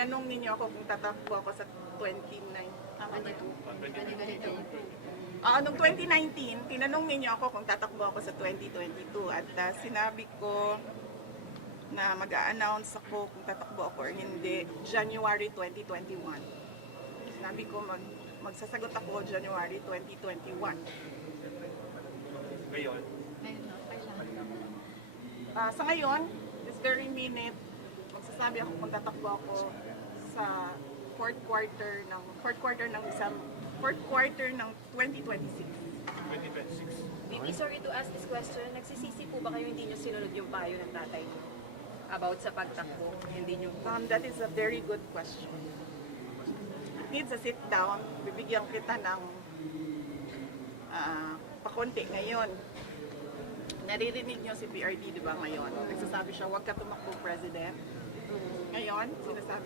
tinanong ninyo ako kung tatakbo ako sa 29. Tama ba yun? Noong 2019, tinanong ninyo ako kung tatakbo ako sa 2022 at sinabi ko na mag-a-announce ako kung tatakbo ako or hindi January 2021. Sinabi ko magsasagot ako January 2021. Ngayon, Sa ngayon, this very minute, magsasabi ako kung tatakbo ako sa fourth quarter ng 2026. 2026. VP, sorry to ask this question. Nagsisisi po ba kayo hindi nyo sinunod yung payo ng tatay nyo about sa pagtakbo? Hindi nyo That is a very good question. It needs a sit down. Bibigyan kita ng pakonti ngayon. Naririnig niyo si PRD, di ba, ngayon? Nagsasabi siya, huwag ka tumakbo, President. Ngayon, sinasabi